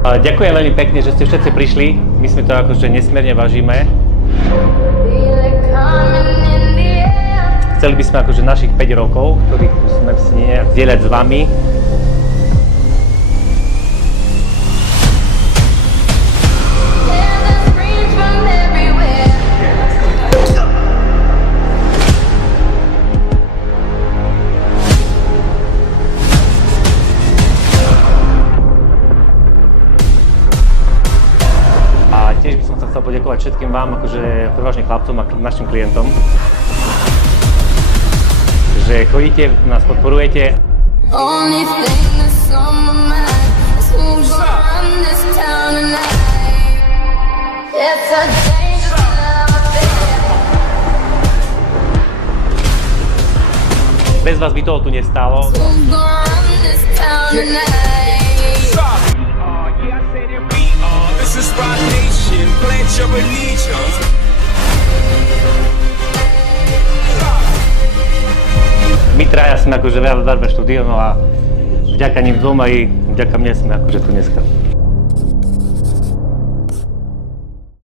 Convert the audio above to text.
Ďakujem veľmi pekne, že ste všetci prišli. My sme to akože nesmierne vážime. Chceli by sme akože našich 5 rokov, ktorých musíme si nejak zdieľať s vami. Tiež by som sa chcel poďakovať všetkým vám, akože prevažne chlapcom a našim klientom, že chodíte, nás podporujete. Bez vás by toho tu nestálo. This is Rock Nation, pledge your allegiance. My traja sme akože veľa darbe štúdio, no a vďaka ním dvom aj vďaka mne sme akože tu dneska.